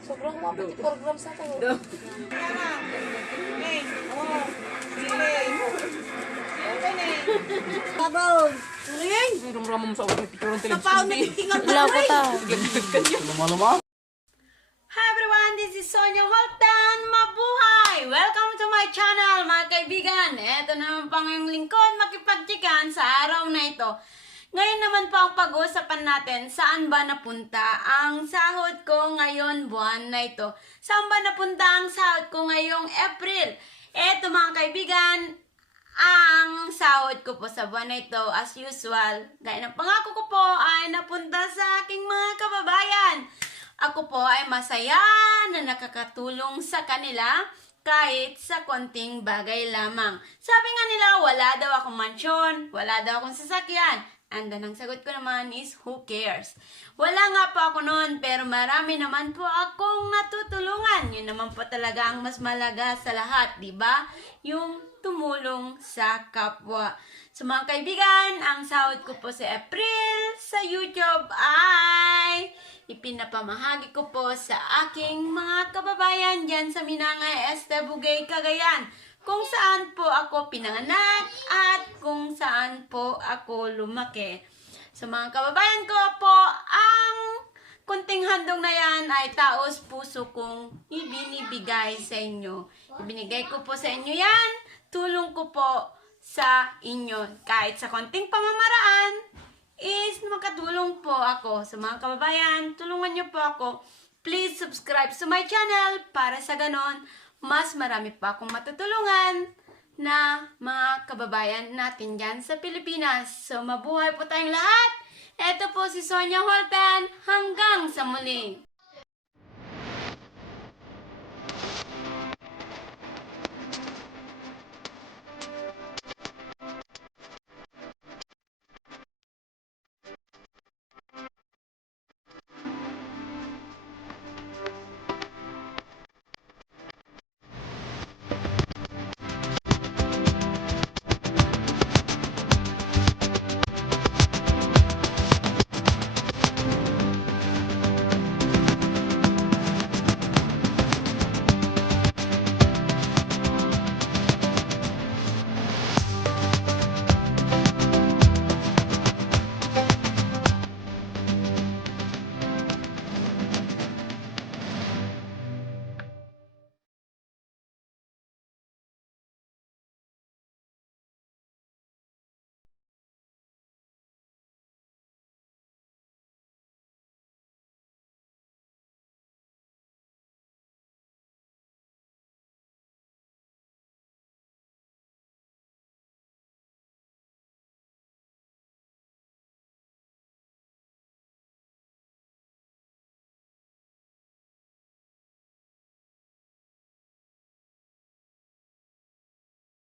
Sobrang 154 grams na tayo. Babaw. Ramram sa ulit picture ng Kapaw na titingan Wala ko ta. Hi everyone, this is Sonia Holtan. Mabuhay! Welcome to my channel, mga kaibigan. Ito naman pang yung lingkod, makipagtikan sa araw na ito. Ngayon naman po ang pag-uusapan natin, saan ba napunta ang sahod ko ngayon buwan na ito? Saan ba napunta ang sahod ko ngayong April? Eto mga kaibigan, ang sahod ko po sa buwan na ito, as usual, gaya ng pangako ko po, ay napunta sa aking mga kababayan. Ako po ay masaya na nakakatulong sa kanila kahit sa konting bagay lamang. Sabi nga nila, wala daw akong mansyon, wala daw akong sasakyan. And then, ang sagot ko naman is, who cares? Wala nga po ako noon, pero marami naman po akong natutulungan. Yun naman po talaga ang mas malaga sa lahat, di ba? Yung tumulong sa kapwa. So mga kaibigan, ang sahod ko po sa April sa YouTube ay ipinapamahagi ko po sa aking mga kababayan dyan sa Minangay Este, Bugay, Cagayan, kung saan po ako pinanganak at kung saan po ako lumaki. Sa mga kababayan ko po, ang kunting handong na yan ay taos puso kong ibinibigay sa inyo. Ibinigay ko po sa inyo yan, tulong ko po sa inyo. Kahit sa konting pamamaraan, is makatulong po ako. Sa mga kababayan, tulungan niyo po ako. Please subscribe sa my channel para sa ganon, mas marami pa akong matutulungan na mga kababayan natin dyan sa Pilipinas. So, mabuhay po tayong lahat. Ito po si Sonia Holtan. Hanggang sa muli.